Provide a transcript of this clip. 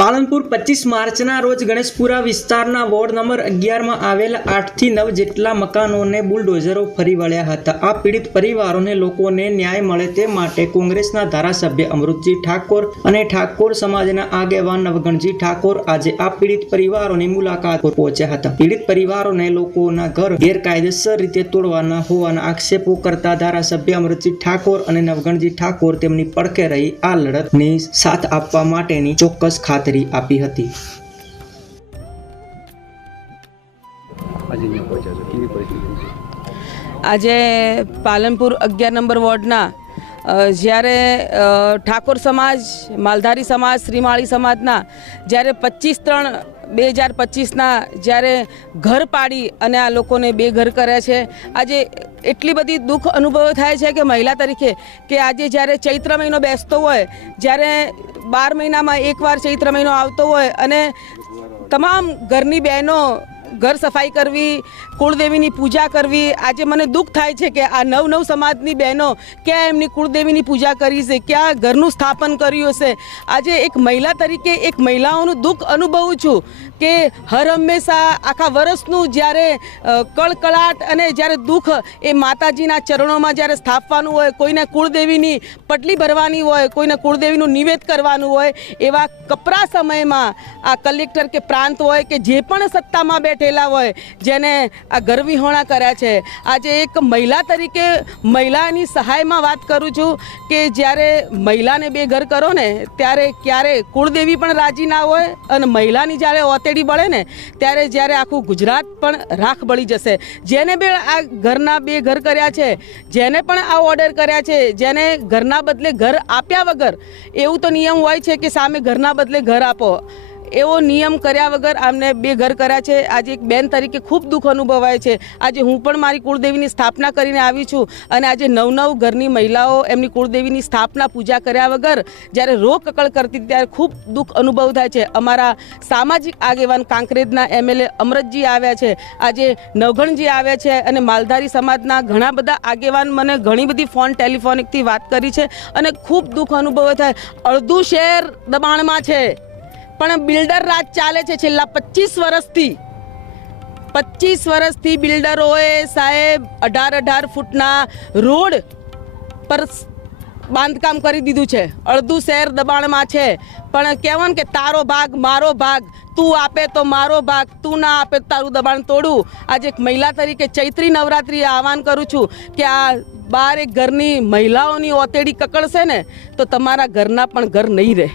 પાલનપુર પચીસ માર્ચના રોજ ગણેશપુરા વિસ્તારના વોર્ડ નંબર અગિયારમાં આવેલા આઠથી નવ જેટલા મકાનોને બુલડોઝરો ફરી વળ્યા હતા. આ પીડિત પરિવારોને લોકોને ન્યાય મળે તે માટે કોંગ્રેસના ધારાસભ્ય અમૃતજી ઠાકોર અને ઠાકોર સમાજના આગેવાન નવગણજી ઠાકોર આજે આ પીડિત પરિવારોની મુલાકાત પર પહોંચ્યા હતા. પીડિત પરિવારોને લોકોના ઘર ગેરકાયદેસર રીતે તોડવાના હોવાના આક્ષેપો કરતા ધારાસભ્ય અમૃતજી ઠાકોર અને નવગણજી ઠાકોર તેમની પડખે રહી આ લડતની સાથ આપવા માટેની ચોક્કસ ખાતરી આપી હતી. આજે પાલનપુર અગિયાર નંબર વોર્ડના જ્યારે ઠાકોર સમાજ, માલધારી સમાજ, શ્રીમાળી સમાજના જ્યારે પચીસ ત્રણ બે હજાર પચીસના જ્યારે ઘર પાડી અને આ લોકોને બે ઘર કર્યા છે, આજે એટલી બધી દુઃખ અનુભવ થાય છે કે મહિલા તરીકે કે આજે જ્યારે ચૈત્ર મહિનો બેસતો હોય, જ્યારે બાર મહિનામાં એકવાર ચૈત્ર મહિનો આવતો હોય અને તમામ ઘરની બહેનો ઘર સફાઈ કરવી, કુળદેવીની પૂજા કરવી, આજે મને દુઃખ થાય છે કે આ નવ નવ સમાજની બહેનો ક્યાં એમની કુળદેવીની પૂજા કરી છે, ક્યાં ઘરનું સ્થાપન કર્યું હશે? આજે એક મહિલા તરીકે એક મહિલાઓનું દુઃખ અનુભવું છું કે હર હંમેશા આખા વર્ષનું જ્યારે કળકળાટ અને જ્યારે દુઃખ એ માતાજીના ચરણોમાં જ્યારે સ્થાપવાનું હોય, કોઈને કુળદેવીની પટલી ભરવાની હોય, કોઈને કુળદેવીનું નિવેદ કરવાનું હોય, એવા કપરા સમયમાં આ કલેક્ટર કે પ્રાંત હોય કે જે પણ સત્તામાં બેઠેલા હોય, જેને આ ગરવિહોણા કર્યા છે. આજે એક મહિલા તરીકે મહિલાની સહાયમાં વાત કરું છું કે જ્યારે મહિલાને બે ઘર કરો ને, ત્યારે ક્યારે કુળદેવી પણ રાજી ના હોય અને મહિલાની જ્યારે ઓતેડી બળે ને, ત્યારે જ્યારે આખું ગુજરાત પણ રાખ બળી જશે. જેને બે આ ઘરના બે ઘર કર્યા છે, જેને પણ આ ઓર્ડર કર્યા છે, જેને ઘરના બદલે ઘર આપ્યા વગર, એવું તો નિયમ હોય છે કે સામે ઘરના બદલે ઘર આપો. એવો નિયમ કર્યા વગર આમને બે ઘર કર્યા છે. આજે એક બેન તરીકે ખૂબ દુઃખ અનુભવાય છે. આજે હું પણ મારી કુળદેવીની સ્થાપના કરીને આવી છું અને આજે નવ નવ ઘરની મહિલાઓ એમની કુળદેવીની સ્થાપના પૂજા કર્યા વગર જ્યારે રોકકળ કરતી ત્યારે ખૂબ દુઃખ અનુભવ થાય છે. અમારા સામાજિક આગેવાન કાંકરેજના એમએલએ અમરતજી આવ્યા છે. આજે નવઘણજી આવ્યા છે અને માલધારી સમાજના ઘણા બધા આગેવાન મને ઘણી બધી ફોન ટેલિફોનિકથી વાત કરી છે અને ખૂબ દુઃખ અનુભવ થાય. અડધું શહેર દબાણમાં છે. પણ બિલ્ડર રાજ ચાલે છે છેલ્લા પચીસ વર્ષથી. પચીસ વર્ષથી બિલ્ડરોએ સાહેબ અઢાર અઢાર ફૂટના રોડ પર બાંધકામ કરી દીધું છે. અડધું શહેર દબાણમાં છે. પણ કહેવાનું કે તારો ભાગ મારો ભાગ, તું આપે તો મારો ભાગ, તું ના આપે તારું દબાણ તોડું. આજે એક મહિલા તરીકે ચૈત્રી નવરાત્રિએ આહવાન કરું છું કે આ બાર એક ઘરની મહિલાઓની ઓતેડી કકળશે ને, તો તમારા ઘરના પણ ઘર નહીં રહે.